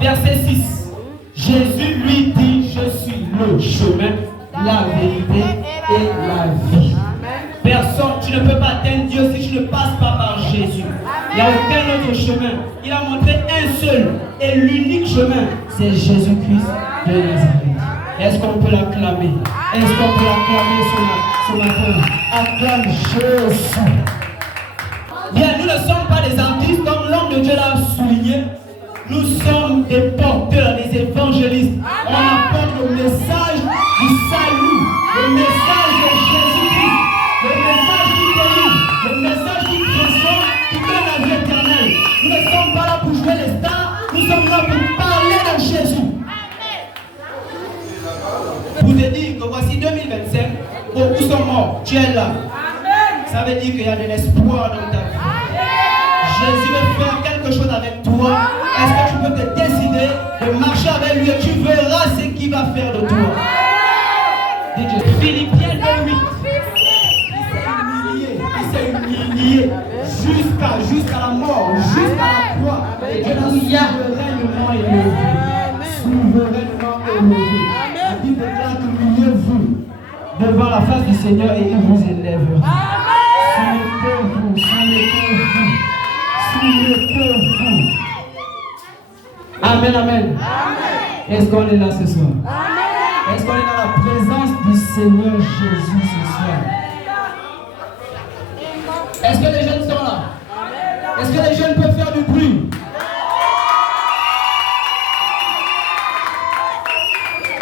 verset 6. Jésus lui dit, je suis le chemin, la vérité et la vie. Personne, tu ne peux pas atteindre Dieu si tu ne passes pas par Jésus. Il n'y a aucun autre chemin. Il a montré un seul et l'unique chemin, c'est Jésus-Christ de Nazareth. Est-ce qu'on peut l'acclamer? Est-ce qu'on peut l'acclamer ce matin? Acclame Jésus. Bien, nous ne sommes pas des artistes comme l'homme de Dieu l'a souligné. Nous sommes des porteurs, des évangélistes. On apporte le message du salut, le message de Jésus-Christ, le message qui délivre, le message qui transforme, qui donne la vie éternelle. Nous ne sommes pas là pour jouer les stars, nous sommes là pour parler de Jésus. Pour te dire que voici 2025, beaucoup sont morts, tu es là. Ça veut dire qu'il y a de l'espoir dans ta vie. Jésus veut faire quelque chose avec toi. Est-ce que tu peux te décider de marcher avec lui et tu verras ce qu'il va faire de toi? Philippiens 2:8. Il s'est humilié jusqu'à la mort, jusqu'à la croix. Et Dieu l'a souverainement élevé. Souverainement élevé. La Bible déclare humiliez-vous devant la face du Seigneur et il vous élèvera. Soumettez-vous, soumettez-vous, soumettez-vous. Amen, amen. Est-ce qu'on est là ce soir? Amen. Est-ce qu'on est dans la présence du Seigneur Jésus ce soir? Est-ce que les jeunes sont là? Est-ce que les jeunes peuvent faire du bruit?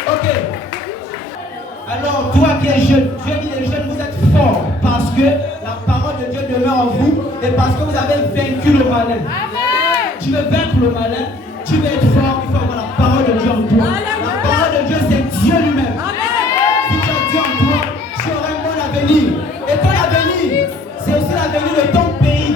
Ok. Alors, toi qui es jeune, Dieu dit les jeunes, vous êtes forts parce que la parole de Dieu demeure en vous et parce que vous avez vaincu le malin. Tu veux vaincre le malin, tu veux être fort, il faut avoir la parole de Dieu en toi. La parole de Dieu, c'est Dieu lui-même. Si tu as Dieu en toi, tu auras un bon avenir. Et ton avenir, c'est aussi l'avenir de ton pays.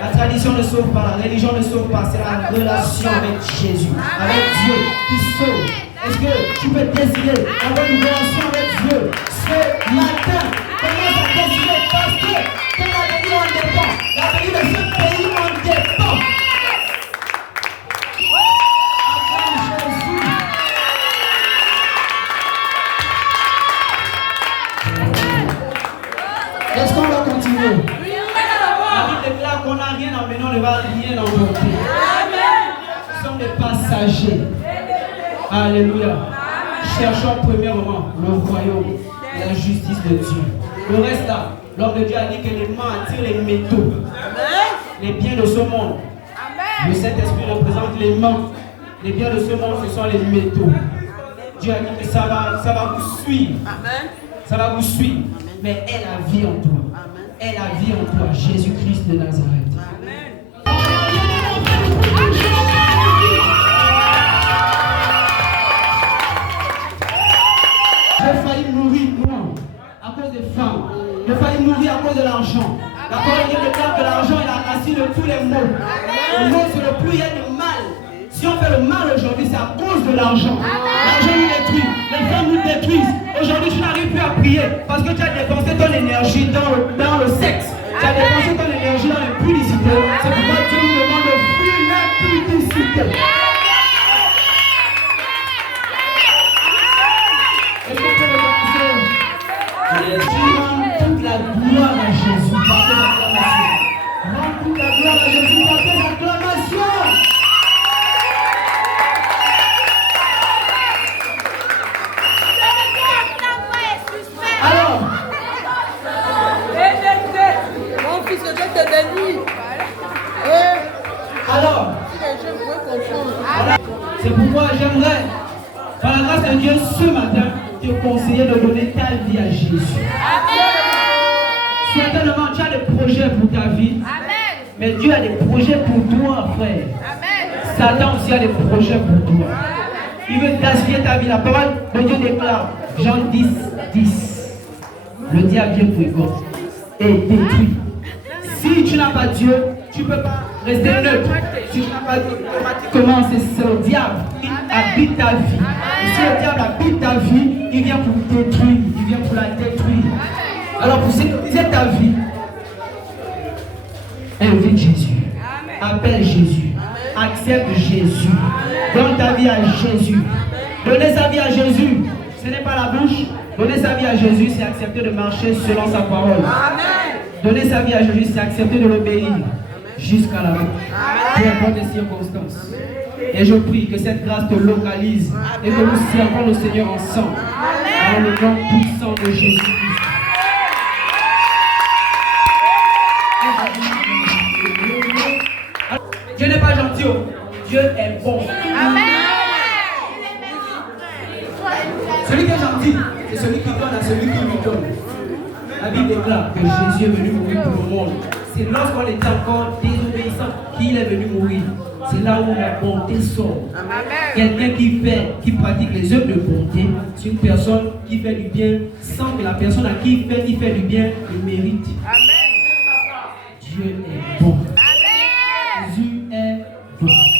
La tradition ne sauve pas, la religion ne sauve pas, c'est la relation avec Jésus, avec Dieu qui sauve. Est-ce que tu peux décider d'avoir une relation avec Dieu ce matin? Commence à décider parce que ton avenir en dépend. L'avenir de ce pays en dépend. Acclame Jésus. Est-ce qu'on va continuer? La Bible déclare qu'on n'a rien emmené, on ne va rien emporter. Nous sommes des passagers. Alléluia. Cherchons premièrement le royaume et la justice de Dieu. Le reste là, l'homme de Dieu a dit que les mains attirent les métaux, les biens de ce monde. Le Saint-Esprit représente les mains. Les biens de ce monde, ce sont les métaux. Dieu a dit que ça va vous suivre. Ça va vous suivre. Mais elle a vie en toi. Elle a vie en toi. Jésus-Christ de Nazareth. J'ai failli mourir, moi, à cause des femmes. J'ai failli mourir à cause de l'argent. La parole de Dieu déclare que l'argent est la racine de tous les maux. Le mot, c'est le plus il y a de mal. Si on fait le mal aujourd'hui, c'est à cause de l'argent. L'argent nous détruit, les femmes nous détruisent. Aujourd'hui, tu n'arrives plus à prier parce que tu as dépensé ton énergie dans le sexe. Tu as dépensé ton énergie dans l'impudicité. C'est pourquoi Dieu nous demande de fuir l'impudicité. Est-ce qu'on peut le commencer? Toute la gloire à Jésus par tes acclamations. Rends toute la gloire à Jésus par tes acclamations. Alors, mon fils, Dieu te bénit. Alors, voilà. C'est pourquoi j'aimerais, par la grâce de Dieu, ce matin, te conseiller de donner ta vie à Jésus. Certainement, tu as des projets pour ta vie. Mais Dieu a des projets pour toi, frère. Satan aussi a des projets pour toi. Il veut gaspiller ta vie. La parole de Dieu déclare, Jean 10, 10. Le diable vient pour égorger et détruire. Si tu n'as pas Dieu, tu ne peux pas rester neutre. Si tu n'as pas Dieu, automatiquement, c'est le diable qui habite ta vie. Et si le diable habite ta vie, il vient pour détruire, il vient pour la détruire. Alors pour sécuriser ta vie, invite Jésus. Appelle Jésus. accepte Jésus. Donne ta vie à Jésus. Donner sa vie à Jésus, ce n'est pas la bouche. Donner sa vie à Jésus, c'est accepter de marcher selon sa parole. Donner sa vie à Jésus, c'est accepter de l'obéir jusqu'à la mort. Peu importe les circonstances. Et je prie que cette grâce te localise et que nous servons le Seigneur ensemble. Dans le nom puissant de Jésus-Christ. Dieu n'est pas gentil, Dieu est bon. Amen. Celui qui est gentil, c'est celui qui donne à celui qui lui donne. La Bible déclare que Jésus est venu mourir pour le monde. C'est lorsqu'on était encore désobéissant qu'il est venu mourir. C'est là où la bonté sort. Quelqu'un qui pratique les œuvres de bonté, c'est une personne qui fait du bien sans que la personne à qui il fait du bien le mérite. Amen. Dieu est bon. Amen. Jésus est bon.